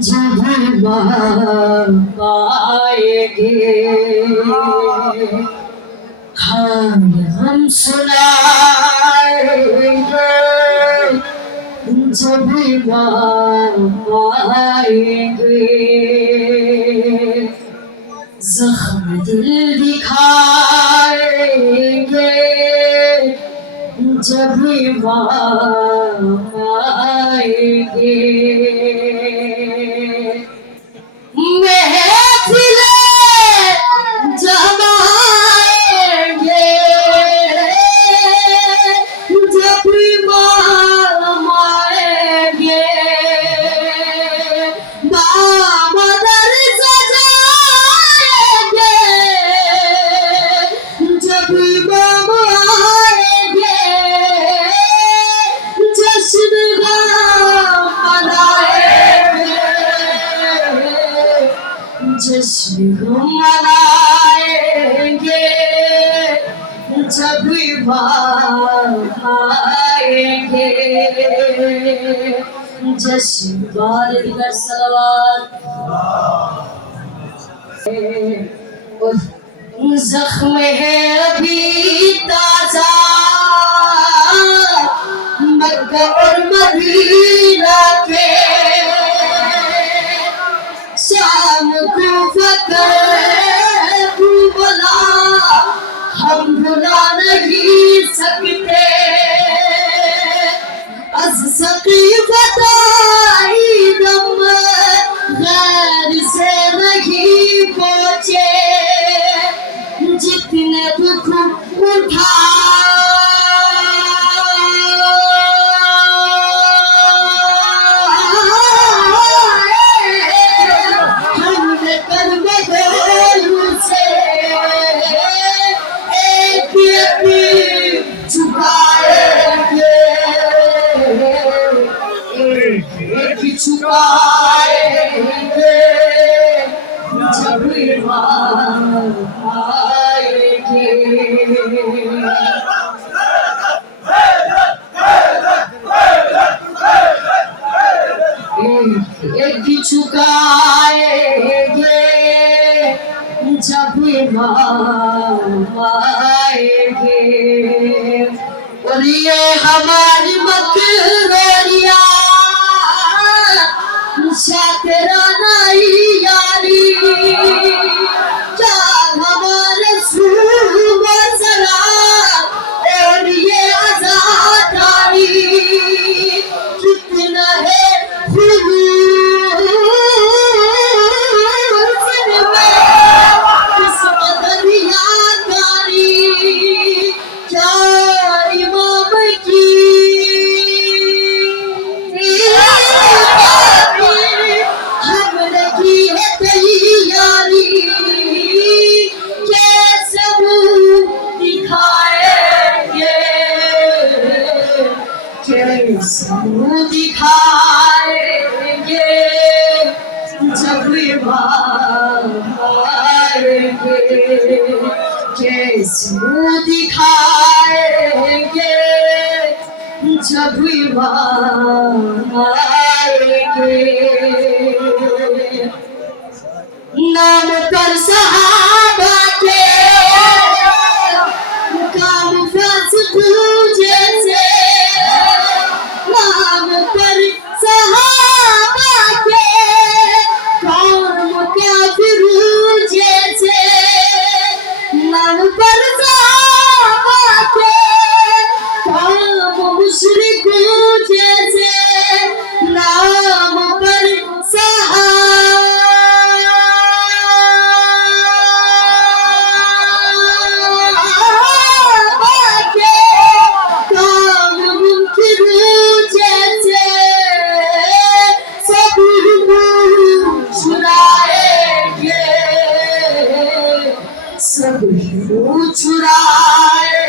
जब पाएंगे हम सुनाएंगे जब पाएंगे जख्म दिल दिखाएंगे जब पाएंगे जश्न मनाएंगे जब आएंगे जश्न वालिदा सलवात जख्म है अभी ताजा मक्का और मदीना के शाम को फकर बुला हम भुला नहीं सकते अज सकीफताई दम गैर से नहीं पहुंचे जितने दुख उठा चुकाएंगे जब आएंगे एक चुकाएंगे जब आएंगे और ये हमारी मकरोरिया तेरा नहीं यारी क्या हमारे सुबह सलाम और ये आजादारी कितना है किस कदर यादारी क्या इमाम की दिखाएंगे जब आएंगे कैसे दिखाएंगे जब आएंगे नाम पर सहाबा के काम फस जैसे नाम पर सहाबा के कौम काफिरू जैसे नाम पर सहाबा के कौम मुशरिकू जैसे नाम पर सब छुड़ाएंगे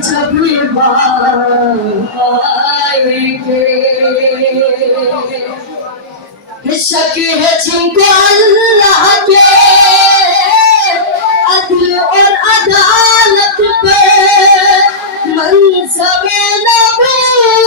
जब आएंगे शक है जिनको अल्लाह के अदल और अदालत पे मंज़िल नबूवत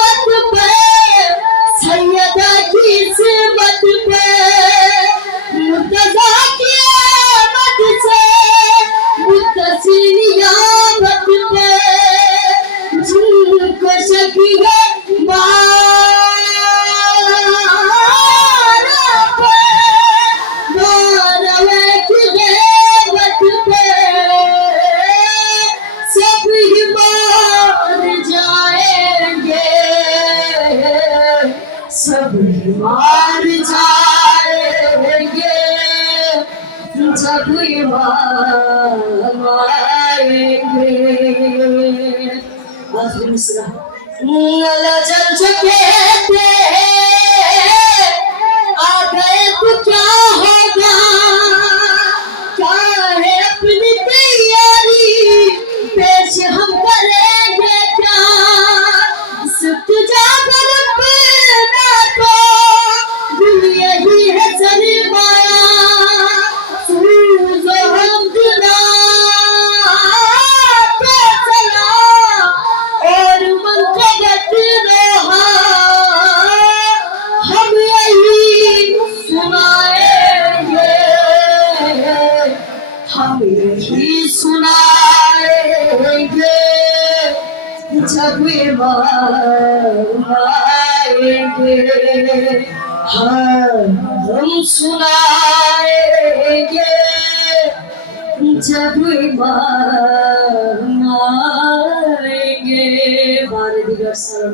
मिश्रा जल चुके थे आ गए तो क्या होगा, क्या है अपनी तैयारी पेश हम करेंगे क्या, तुझा पर अपना तो दिल यही है सरमाया, सूझो हम दुना तो चला और मन जगत रहा, हम यही सुनाएंगे, हम यही सुनाएंगे, जब आएंगे हम सुनाएंगे, जब आएंगे।